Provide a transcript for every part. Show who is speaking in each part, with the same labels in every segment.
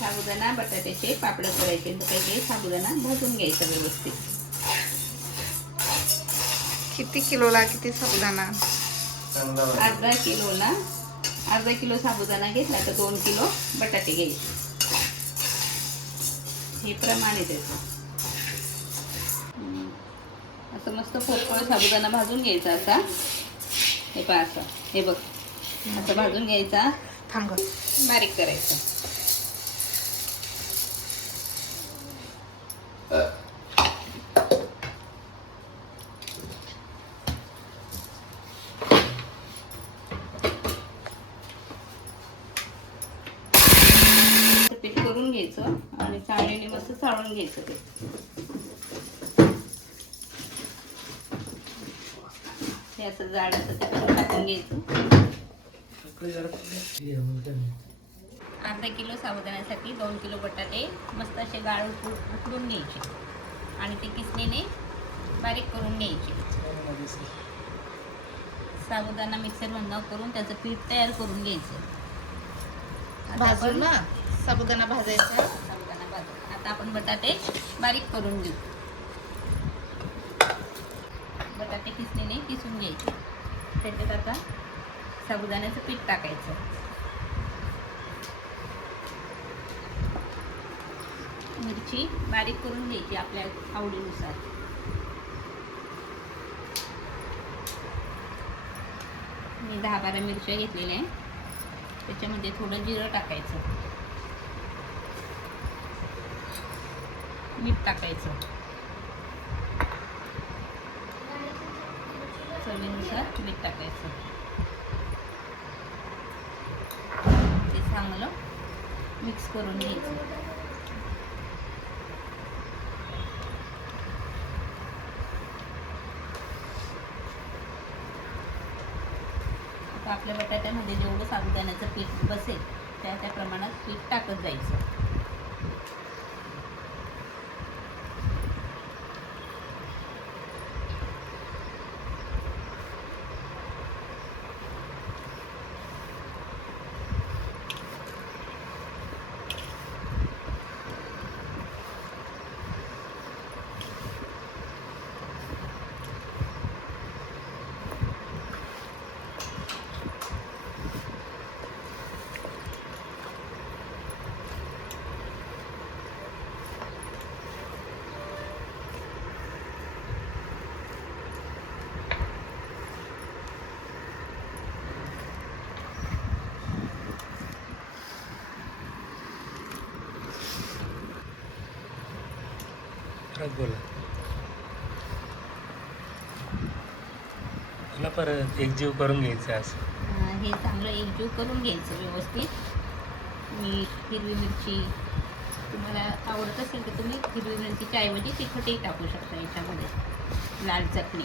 Speaker 1: साबुदाणा बटाट्याचे पापड करायचे. पहिले साबुदाणा भाजून घ्यायचा व्यवस्थित.
Speaker 2: किती किलोला किती साबुदाणा.
Speaker 1: अर्धा किलोला अर्धा किलो साबुदाणा घेतला तर दोन किलो बटाटे घ्यायचे. हे प्रमाण आहे त्याचं. असं मस्त पोकळ साबुदाणा भाजून घ्यायचा असा. हे पहा असं. हे बघ. असं भाजून घ्यायचा.
Speaker 2: थांब.
Speaker 1: बारीक करायचं पीठ करून घ्यायचं आणि असं चाळून घ्यायचं ते. हे असं जाड असं ते टाकून घ्यायचं. अर्धा किलो साबुदाण्यासाठी दोन किलो बटाटे मस्त असे गाळ उकडून घ्यायचे. आणि ते किसणीने बारीक करून घ्यायचे. साबुदाणा मिक्सर न करून त्याचं पीठ तयार करून घ्यायचं.
Speaker 2: भाजून ना साबुदाणा भाजायचा.
Speaker 1: आता आपण बटाटे बारीक करून घेऊ. बटाटे किसणीने किसून घ्यायचे. त्याच्यात आता साबुदाण्याचं पीठ टाकायचं. मिरची बारीक करून घ्यायची आपल्या आवडीनुसार. मी दहा बारा मिरच्या घेतलेल्या आहे त्याच्यामध्ये थोडं जिरं टाकायचं. मीठ टाकायचं. चवीनुसार मीठ टाकायचं. ते चांगलं मिक्स करून घ्यायचं. आता आपल्या बटाट्यामध्ये जेवढं साबुदाण्याचं पीठ बसेल त्या त्या प्रमाणात पीठ टाकत जायचं.
Speaker 3: परत बोला. मला परत एकजीव करून घ्यायचं असं.
Speaker 1: हे चांगलं एकजीव करून घ्यायचं व्यवस्थित. मीठ हिरवी मिरची तुम्हाला आवडत असेल तर तुम्ही हिरवी मिरचीच्या ऐवजी तिखटही टाकू शकता याच्यामध्ये. लाल चटणी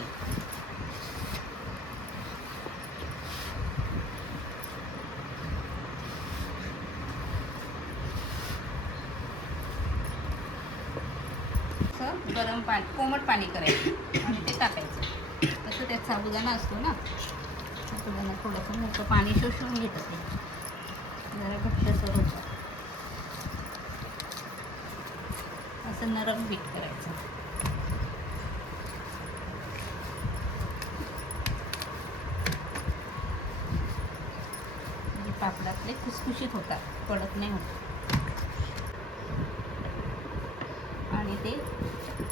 Speaker 1: असं गरम पाणी कोमट पाणी करायचं आणि ते टाकायचं. तसं त्यात साबुदाणा असतो ना साबुदाणा थोडंसं मोठं पाणी शोषून घेतं ते. जरा घट्टसर होतं. असं नरम बीट करायचं. म्हणजे खुसखुशीत होतात कडक नाही होत. आणि ते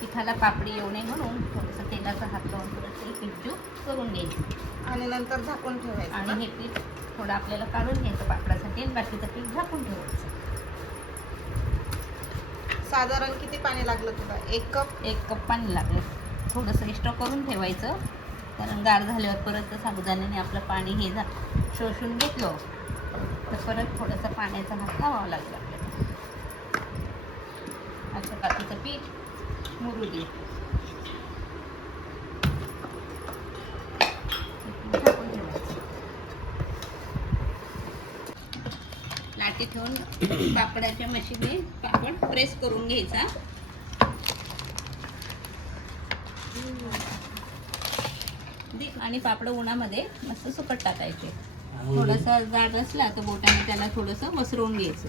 Speaker 1: पिठाला पापडी येऊ नये म्हणून थोडंसं तेलाचा हात लावून थोडंसं पिठू करून घ्यायचं.
Speaker 2: आणि नंतर झाकून ठेवायचं
Speaker 1: आणि हे पीठ थोडं आपल्याला काढून घ्यायचं पापडासाठी आणि बाकीचं पीठ झाकून ठेवायचं.
Speaker 2: साधारण किती पाणी लागलं तुला? एक कप?
Speaker 1: एक कप पाणी लागलं. थोडंसं एक्स्ट्रा करून ठेवायचं. कारण गार झाल्यावर परत साबुदाण्याने आपलं पाणी हे झा शोषून घेतलं तर परत थोडंसं पाण्याचा हात लावावा लागला असं पातीचं पीठ मुरू दे लाटी ठेवून पापडाच्या मशीने पापड प्रेस करून घ्यायचा. आणि पापड उन्हामध्ये मस्त सुकट टाकायचे. थोडासा जाड असला तर बोटाने त्याला थोडंसं वसरवून घ्यायचं.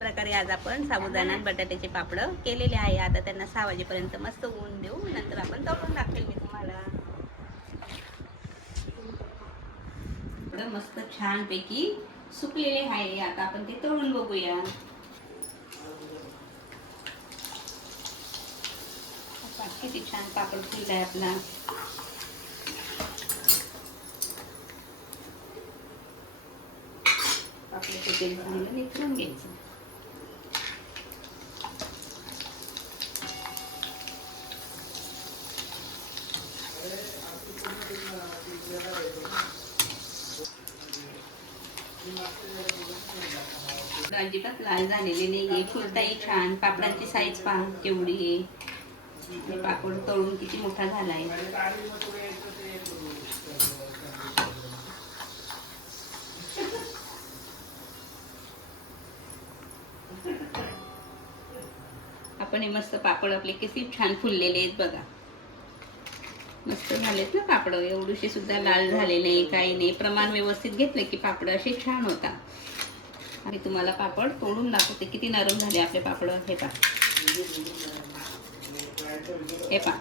Speaker 1: प्रकारे आज आपण साबुदाणा आणि बटाट्याचे पापड केलेले आहे. आता त्यांना सहा वाजेपर्यंत मस्त ऊन देऊ नंतर आपण तळून दाखवेल मी तुम्हाला. मस्त छान पैकी सुकलेले आहे. आता आपण ते तळून बघूया. किती छान पापड फुललाय आपला पापडाचं तेल चांगलं घ्यायचं. अजिबात लाल झालेले नाहीये. फुलताही छान. पापडांची साईज पहा. केवढी आहे. पापड तळून किती मोठा झालाय. आपण हे मस्त पापड आपले किती छान फुललेले आहेत बघा. मस्त झालेत ना पापड. एवढीशी सुद्धा लाल झाले नाही काही नाही. प्रमाण व्यवस्थित घेतलं की पापड असे छान होतात. आणि तुम्हाला पापड तोडून दाखवते. किती नरम झाले आपले पापड. हे पा हे पा